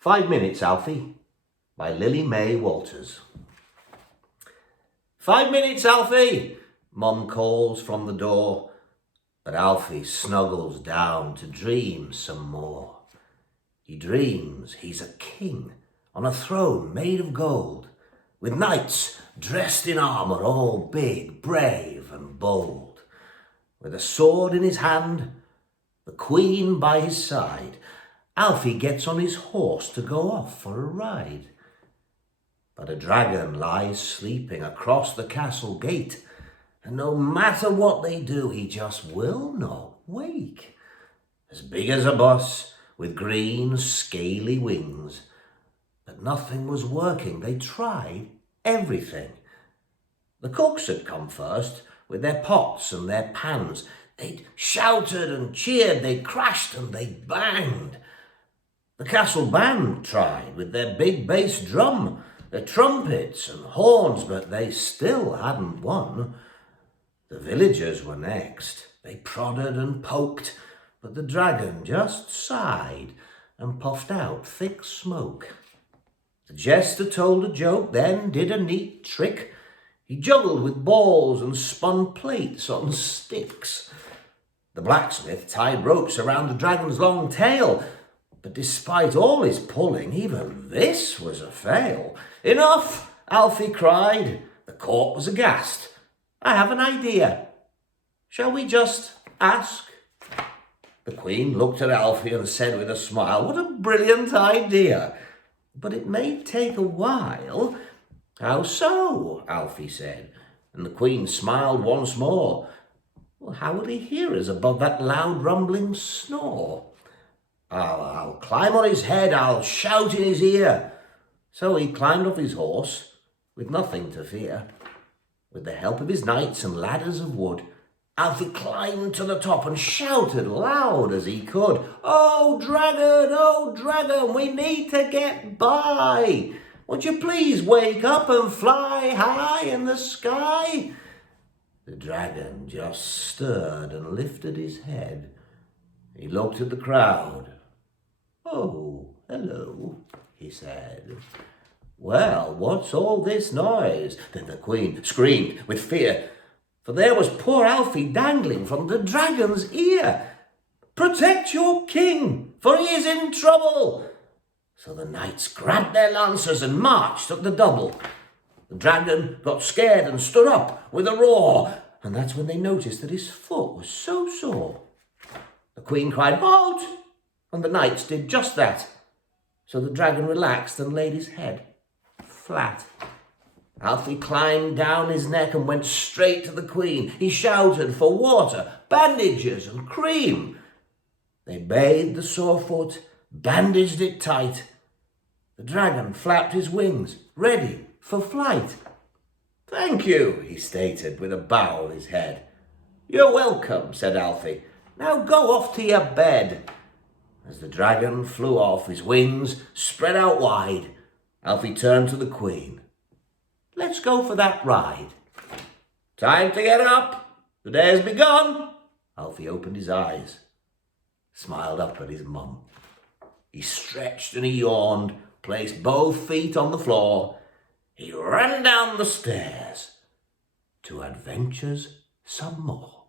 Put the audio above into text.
5 minutes, Alfie, by Lily May Walters. 5 minutes, Alfie, Mum calls from the door, but Alfie snuggles down to dream some more. He dreams he's a king on a throne made of gold, with knights dressed in armour, all big, brave and bold. With a sword in his hand, the Queen by his side, Alfie gets on his horse to go off for a ride. But a dragon lies sleeping across the castle gate, and no matter what they do, he just will not wake. As big as a bus, with green, scaly wings. But nothing was working. They tried everything. The cooks had come first, with their pots and their pans. They'd shouted and cheered, they crashed and they banged. The castle band tried with their big bass drum, their trumpets and horns, but they still hadn't won. The villagers were next. They prodded and poked, but the dragon just sighed and puffed out thick smoke. The jester told a joke, then did a neat trick. He juggled with balls and spun plates on sticks. The blacksmith tied ropes around the dragon's long tail, but despite all his pulling, even this was a fail. "Enough!" Alfie cried. The court was aghast. "I have an idea. Shall we just ask?" The Queen looked at Alfie and said with a smile, "What a brilliant idea! But it may take a while." "How so?" Alfie said, and the Queen smiled once more. "Well, how will he hear us above that loud rumbling snore?" I'll climb on his head, I'll shout in his ear." So he climbed off his horse, with nothing to fear. With the help of his knights and ladders of wood, Alfie climbed to the top and shouted loud as he could, oh, dragon, we need to get by. Won't you please wake up and fly high in the sky?" The dragon just stirred and lifted his head. He looked at the crowd. "Oh, hello," he said. "Well, what's all this noise?" Then the Queen screamed with fear, for there was poor Alfie dangling from the dragon's ear. "Protect your king, for he is in trouble." So the knights grabbed their lancers and marched at the double. The dragon got scared and stood up with a roar, and that's when they noticed that his foot was so sore. The Queen cried, "Halt!" and the knights did just that. So the dragon relaxed and laid his head flat. Alfie climbed down his neck and went straight to the Queen. He shouted for water, bandages and cream. They bathed the sore foot, bandaged it tight. The dragon flapped his wings, ready for flight. "Thank you," he stated with a bow of his head. "You're welcome," said Alfie. "Now go off to your bed." As the dragon flew off, his wings spread out wide, Alfie turned to the Queen. "Let's go for that ride." "Time to get up. The day has begun." Alfie opened his eyes, smiled up at his mum. He stretched and he yawned, placed both feet on the floor. He ran down the stairs to adventures some more.